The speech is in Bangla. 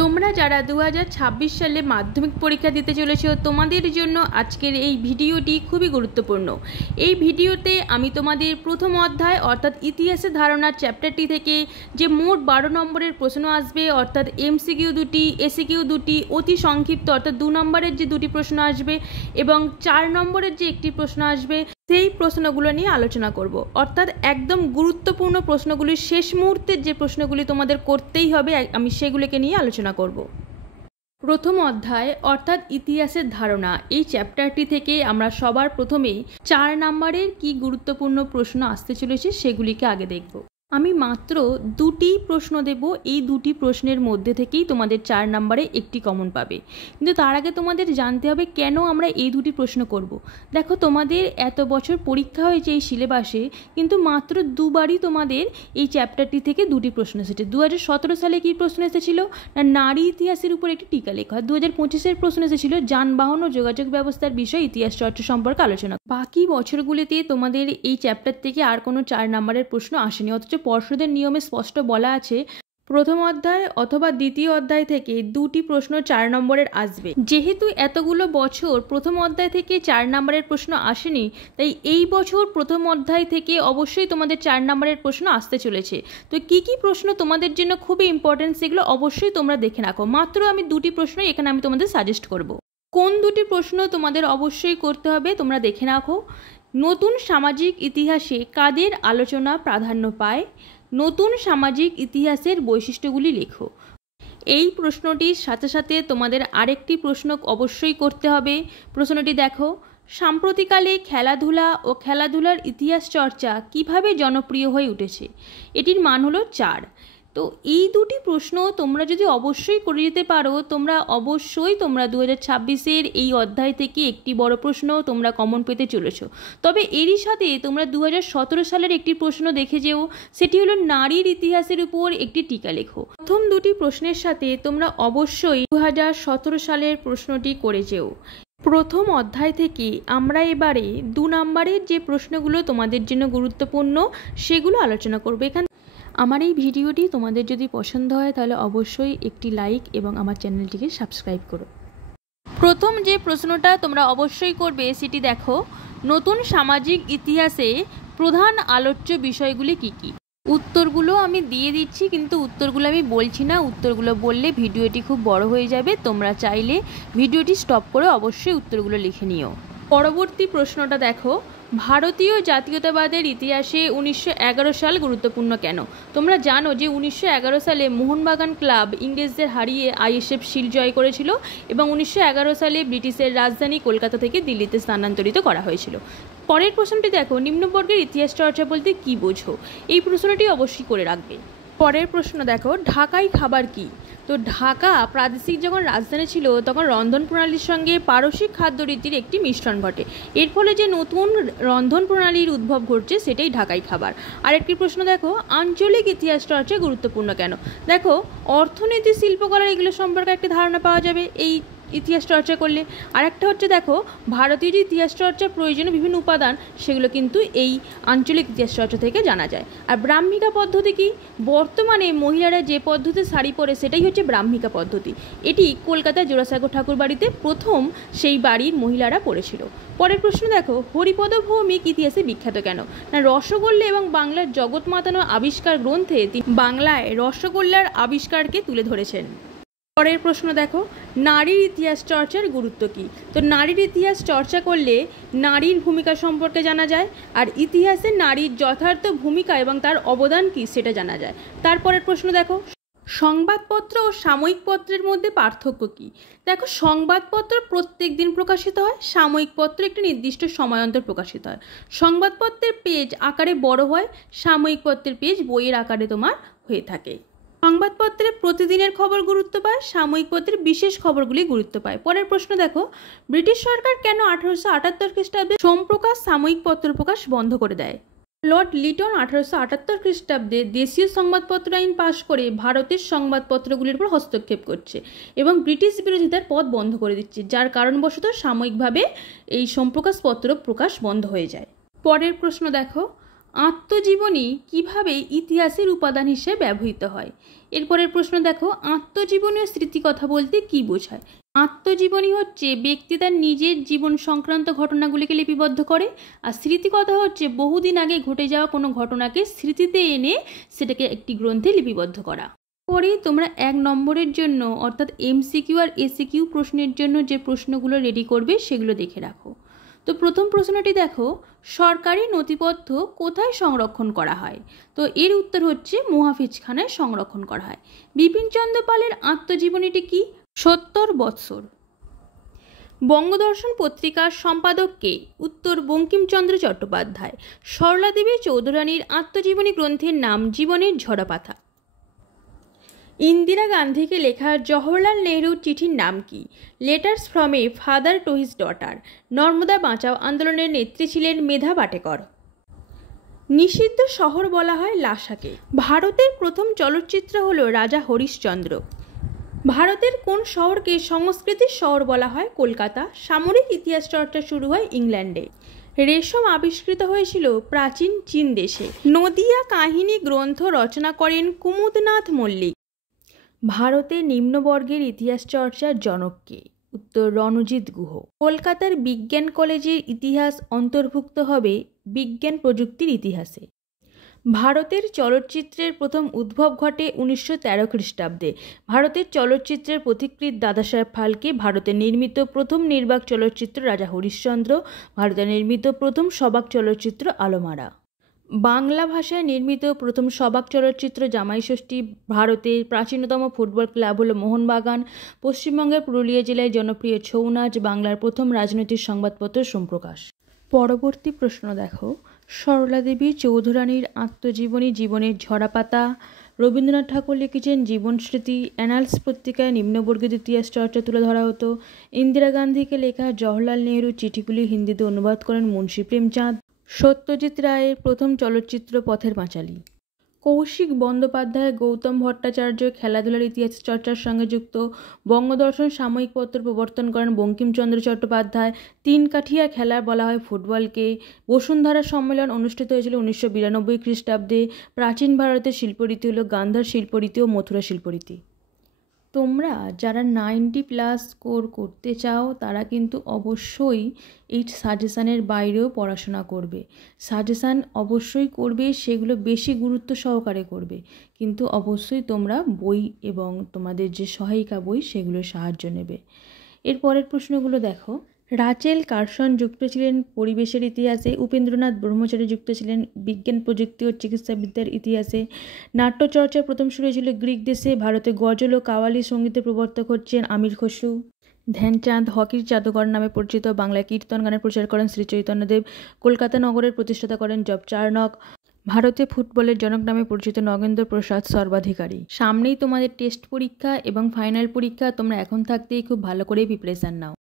তোমরা যারা 2026 সালে মাধ্যমিক পরীক্ষা দিতে চলেছো তোমাদের জন্য আজকের এই ভিডিওটি খুবই গুরুত্বপূর্ণ। এই ভিডিওতে আমি তোমাদের প্রথম অধ্যায় অর্থাৎ ইতিহাসের ধারণার চ্যাপ্টারটি থেকে যে মোট 12 নম্বরের প্রশ্ন আসবে অর্থাৎ এমসিকিউ দুটি, এসিকিউ দুটি, অতি সংক্ষিপ্ত অর্থাৎ 2 নম্বরের যে দুটি প্রশ্ন আসবে এবং 4 নম্বরের যে একটি প্রশ্ন আসবে সেই প্রশ্নগুলো নিয়ে আলোচনা করব। অর্থাৎ একদম গুরুত্বপূর্ণ প্রশ্নগুলির শেষ মুহূর্তের যে প্রশ্নগুলি তোমাদের করতেই হবে আমি সেগুলিকে নিয়ে আলোচনা করব। প্রথম অধ্যায় অর্থাৎ ইতিহাসের ধারণা এই চ্যাপ্টারটি থেকে আমরা সবার প্রথমেই 4 নম্বরের কি গুরুত্বপূর্ণ প্রশ্ন আসতে চলেছে সেগুলিকে আগে দেখব। আমি মাত্র দুটি প্রশ্ন দেব, এই দুটি প্রশ্নের মধ্যে থেকেই তোমাদের 4 নম্বরে একটি কমন পাবে। কিন্তু তার আগে তোমাদের জানতে হবে কেন আমরা এই দুটি প্রশ্ন করব। দেখো, তোমাদের এত বছর পরীক্ষা হয়েছে এই সিলেবাসে, কিন্তু মাত্র দুবারই তোমাদের এই চ্যাপ্টারটি থেকে দুটি প্রশ্ন এসেছে। 2017 সালে কী প্রশ্ন এসেছিল না নারী ইতিহাসের উপর একটি টিকা লেখা। 2025-এর প্রশ্ন এসেছিল যানবাহন ও যোগাযোগ ব্যবস্থার বিষয়ে ইতিহাস চর্চা সম্পর্কে আলোচনা। বাকি বছরগুলিতে তোমাদের এই চ্যাপ্টার থেকে আর কোনো 4 নম্বরের প্রশ্ন আসেনি। অথচ পর্ষদের নিয়মে স্পষ্ট বলা আছে প্রথম অধ্যায় অথবা দ্বিতীয় অধ্যায় থেকে দুটি প্রশ্ন 4 নম্বরের আসবে। যেহেতু এতগুলো বছর প্রথম অধ্যায় থেকে 4 নম্বরের প্রশ্ন আসেনি, তাই এই বছর প্রথম অধ্যায় থেকে অবশ্যই তোমাদের 4 নম্বরের প্রশ্ন আসতে চলেছে। তো কি কি প্রশ্ন তোমাদের জন্য খুবই ইম্পর্টেন্ট সেগুলো অবশ্যই তোমরা দেখে রাখো। মাত্র আমি দুটি প্রশ্ন এখানে আমি তোমাদের সাজেস্ট করব। কোন দুটি প্রশ্ন তোমাদের অবশ্যই করতে হবে তোমরা দেখে রাখো। নতুন সামাজিক ইতিহাসে কাদের আলোচনা প্রাধান্য পায়? নতুন সামাজিক ইতিহাসের বৈশিষ্ট্যগুলি লেখো। এই প্রশ্নটির সাথে সাথে তোমাদের আরেকটি প্রশ্ন অবশ্যই করতে হবে। প্রশ্নটি দেখো, সাম্প্রতিককালে খেলাধুলা ও খেলাধুলার ইতিহাস চর্চা কিভাবে জনপ্রিয় হয়ে উঠেছে? এটির মান হলো 4। তো এই দুটি প্রশ্ন তোমরা যদি অবশ্যই করে যেতে পারো তোমরা 2026-এর এই অধ্যায় থেকে একটি বড় প্রশ্ন তোমরা কমন পেতে চলেছ। তবে এরই সাথে তোমরা 2017 সালের একটি প্রশ্ন দেখে যেও, সেটি হলো নারীর ইতিহাসের উপর একটি টিকা লেখো। প্রথম দুটি প্রশ্নের সাথে তোমরা অবশ্যই 2017 সালের প্রশ্নটি করে যেও। প্রথম অধ্যায় থেকে আমরা এবারে 2 নম্বরের যে প্রশ্নগুলো তোমাদের জন্য গুরুত্বপূর্ণ সেগুলো আলোচনা করবো। এখানে আমার এই ভিডিওটি তোমাদের যদি পছন্দ হয় তাহলে অবশ্যই একটি লাইক এবং আমার চ্যানেলটিকে সাবস্ক্রাইব করো। প্রথম যে প্রশ্নটা তোমরা অবশ্যই করবে সেটি দেখো, নতুন সামাজিক ইতিহাসে প্রধান আলোচ্য বিষয়গুলি কি কি? উত্তরগুলো আমি দিয়ে দিচ্ছি, কিন্তু উত্তরগুলো আমি বলছি না। উত্তরগুলো বললে ভিডিওটি খুব বড় হয়ে যাবে। তোমরা চাইলে ভিডিওটি স্টপ করে অবশ্যই উত্তরগুলো লিখে নিও। পরবর্তী প্রশ্নটা দেখো, ভারতীয় জাতীয়তাবাদের ইতিহাসে 1911 সাল গুরুত্বপূর্ণ কেন? তোমরা জানো যে 1911 সালে মোহনবাগান ক্লাব ইংরেজদের হারিয়ে আইএসএফ শিল্ড জয় করেছিল এবং 1911 সালে ব্রিটিশের রাজধানী কলকাতা থেকে দিল্লিতে স্থানান্তরিত করা হয়েছিল। পরের প্রশ্নটি দেখো, নিম্নবর্গের ইতিহাস চর্চা বলতে কি বোঝো? এই প্রশ্নটি অবশ্যই করে রাখবে। পরের প্রশ্ন দেখো, ঢাকাই খাবার কি? তো ঢাকা প্রাদেশিক যখন রাজধানী ছিল তখন রন্ধন প্রণালীর সঙ্গে পারসিক খাদ্যরীতির একটি মিশ্রণ ঘটে। এর ফলে যে নতুন রন্ধন প্রণালীর উদ্ভব ঘটছে সেটাই ঢাকাই খাবার। আরেকটি প্রশ্ন দেখো, আঞ্চলিক ইতিহাস চর্চা গুরুত্বপূর্ণ কেন? দেখো, অর্থনীতি, শিল্পকলা এগুলো সম্পর্কে একটি ধারণা পাওয়া যাবে এই ইতিহাস চর্চা করলে। আরেকটা হচ্ছে দেখো, ভারতীয় যে ইতিহাস চর্চার প্রয়োজনীয় বিভিন্ন উপাদান সেগুলো কিন্তু এই আঞ্চলিক ইতিহাস চর্চা থেকে জানা যায়। আর ব্রাহ্মিকা পদ্ধতি কি? বর্তমানে মহিলারা যে পদ্ধতি শাড়ি পরে সেটাই হচ্ছে ব্রাহ্মিকা পদ্ধতি। এটি কলকাতার জোড়াসাঁকো ঠাকুর বাড়িতে প্রথম সেই বাড়ির মহিলারা পড়েছিল। পরের প্রশ্ন দেখো, হরিপদ ভৌমিক ইতিহাসে বিখ্যাত কেন? না রসগোল্লা এবং বাংলার জগৎ মাতানো আবিষ্কার গ্রন্থে তিনি বাংলায় রসগোল্লার আবিষ্কারকে তুলে ধরেছেন। পরের প্রশ্ন দেখো, নারীর ইতিহাস চর্চার গুরুত্ব কী? তো নারীর ইতিহাস চর্চা করলে নারীর ভূমিকা সম্পর্কে জানা যায়, আর ইতিহাসে নারীর যথার্থ ভূমিকা এবং তার অবদান কী সেটা জানা যায়। তারপরের প্রশ্ন দেখো, সংবাদপত্র ও সাময়িক পত্রের মধ্যে পার্থক্য কী? দেখো, সংবাদপত্র প্রত্যেক দিন প্রকাশিত হয়, সাময়িক পত্র একটি নির্দিষ্ট সময় অন্তর প্রকাশিত হয়। সংবাদপত্রের পেজ আকারে বড় হয়, সাময়িক পত্রের পেজ বইয়ের আকারে তোমার হয়ে থাকে। সংবাদপত্রে প্রতিদিনের খবর গুরুত্ব পায়, সাময়িক পত্রে বিশেষ খবরগুলি গুরুত্ব পায়। পরের প্রশ্ন দেখো, ব্রিটিশ সরকার কেন 1878 খ্রিস্টাব্দে সোমপ্রকাশ সাময়িক পত্র প্রকাশ বন্ধ করে দেয়? লর্ড লিটন 1878 খ্রিস্টাব্দে দেশীয় সংবাদপত্র আইন পাশ করে ভারতের সংবাদপত্রগুলির উপর হস্তক্ষেপ করছে এবং ব্রিটিশ বিরোধিতার পথ বন্ধ করে দিচ্ছে, যার কারণবশত সাময়িকভাবে এই সোমপ্রকাশ পত্র প্রকাশ বন্ধ হয়ে যায়। পরের প্রশ্ন দেখো, আত্মজীবনী কিভাবে ইতিহাসের উপাদান হিসেবে ব্যবহৃত হয়? এরপরের প্রশ্ন দেখো, আত্মজীবনী ও স্মৃতিকথা বলতে কি বোঝায়? আত্মজীবনী হচ্ছে ব্যক্তি তার নিজের জীবন সংক্রান্ত ঘটনাগুলিকে লিপিবদ্ধ করে, আর স্মৃতিকথা হচ্ছে বহুদিন আগে ঘটে যাওয়া কোনো ঘটনাকে স্মৃতিতে এনে সেটাকে একটি গ্রন্থে লিপিবদ্ধ করা। পরে তোমরা 1 নম্বরের জন্য অর্থাৎ এমসিকিউ আর এসিকিউ প্রশ্নের জন্য যে প্রশ্নগুলো রেডি করবে সেগুলো দেখে রাখো। তো প্রথম প্রশ্নটি দেখো, সরকারি নথিপত্র কোথায় সংরক্ষণ করা হয়? তো এর উত্তর হচ্ছে মুহাফিজখানায় সংরক্ষণ করা হয়। বিপিনচন্দ্র পালের আত্মজীবনীটি কি? 70 বৎসর। বঙ্গদর্শন পত্রিকার সম্পাদক কে? উত্তর বঙ্কিমচন্দ্র চট্টোপাধ্যায়। সরলা দেবী চৌধুরানীর আত্মজীবনী গ্রন্থের নাম জীবনের ঝরাপাতা। ইন্দিরা গান্ধীকে লেখা জওহরলাল নেহরুর চিঠির নাম কি? Letters from a father to his daughter. Narmada বাঁচাও আন্দোলনের নেত্রী ছিলেন মেধা পাটেকর। নিষিদ্ধ শহর বলা হয় লাসাকে। ভারতের প্রথম চলচ্চিত্র হলো রাজা হরিশ্চন্দ্র। ভারতের কোন শহরকে সংস্কৃতির শহর বলা হয়? কলকাতা। সামরিক ইতিহাস চর্চা শুরু হয় ইংল্যান্ডে। রেশম আবিষ্কৃত হয়েছিল প্রাচীন চীন দেশে। নদিয়া কাহিনী গ্রন্থ রচনা করেন কুমুদনাথ মল্লিক। ভারতের নিম্নবর্গের ইতিহাস চর্চার জনক কে? উত্তর রণজিৎ গুহ। কলকাতার বিজ্ঞান কলেজের ইতিহাস অন্তর্ভুক্ত হবে বিজ্ঞান প্রযুক্তির ইতিহাসে। ভারতের চলচ্চিত্রের প্রথম উদ্ভব ঘটে 1913 খ্রিস্টাব্দে। ভারতের চলচ্চিত্রের পথিকৃৎ দাদাসাহেব ফালকে। ভারতে নির্মিত প্রথম নির্বাক চলচ্চিত্র রাজা হরিশ্চন্দ্র। ভারতে নির্মিত প্রথম সবাক চলচ্চিত্র আলোমারা। বাংলা ভাষায় নির্মিত প্রথম সবাক চলচ্চিত্র জামাই ষষ্ঠী। ভারতের প্রাচীনতম ফুটবল ক্লাব হল মোহনবাগান। পশ্চিমবঙ্গের পুরুলিয়া জেলায় জনপ্রিয় ছৌ নাচ। বাংলার প্রথম রাজনৈতিক সংবাদপত্র সোমপ্রকাশ। পরবর্তী প্রশ্ন দেখো, সরলা দেবী চৌধুরানীর আত্মজীবনী জীবনের ঝরাপাতা। রবীন্দ্রনাথ ঠাকুর লিখেছেন জীবনস্মৃতি। অ্যানালস পত্রিকায় নিম্নবর্গের ইতিহাস চর্চা তুলে ধরা হতো। ইন্দিরা গান্ধীকে লেখা জওহরলাল নেহরুর চিঠিগুলি হিন্দিতে অনুবাদ করেন মুন্সী প্রেমচাঁদ। সত্যজিৎ রায়ের প্রথম চলচ্চিত্র পথের পাঁচালী। কৌশিক বন্দ্যোপাধ্যায় গৌতম ভট্টাচার্য খেলাধুলার ইতিহাস চর্চার সঙ্গে যুক্ত। বঙ্গদর্শন সাময়িক পত্র প্রবর্তন করেন বঙ্কিমচন্দ্র চট্টোপাধ্যায়। 3 কাঠিয়া খেলা বলা হয় ফুটবলকে। বসুন্ধরা সম্মেলন অনুষ্ঠিত হয়েছিল 1992 খ্রিস্টাব্দে। প্রাচীন ভারতের শিল্পরীতি হল গান্ধার শিল্পরীতি ও মথুরা শিল্পরীতি। তোমরা যারা 90+ স্কোর করতে চাও তারা কিন্তু অবশ্যই এই সাজেশানের বাইরেও পড়াশোনা করবে। সাজেশান অবশ্যই করবে, সেগুলো বেশি গুরুত্ব সহকারে করবে, কিন্তু অবশ্যই তোমরা বই এবং তোমাদের যে সহায়িকা বই সেগুলোর সাহায্য নেবে। এর পরের প্রশ্নগুলো দেখো, রাচেল কার্সন যুক্ত ছিলেন পরিবেশের ইতিহাসে। উপেন্দ্রনাথ ব্রহ্মচারী যুক্ত ছিলেন বিজ্ঞান প্রযুক্তি ও চিকিৎসাবিদ্যার ইতিহাসে। নাট্যচর্চা প্রথম শুরু হয়েছিল গ্রিক দেশে। ভারতে গজল ও কাওয়ালি সঙ্গীতের প্রবর্তক হচ্ছেন আমির খসরু। ধ্যানচাঁদ হকির জাদুকর নামে পরিচিত। বাংলায় কীর্তন গানের প্রচার করেন শ্রী চৈতন্যদেব। কলকাতা নগরের প্রতিষ্ঠাতা করেন জব চার্নক। ভারতে ফুটবলের জনক নামে পরিচিত নগেন্দ্র প্রসাদ সর্বাধিকারী। সামনেই তোমাদের টেস্ট পরীক্ষা এবং ফাইনাল পরীক্ষা, তোমরা এখন থাকতেই খুব ভালো করে প্রিপারেশান নাও।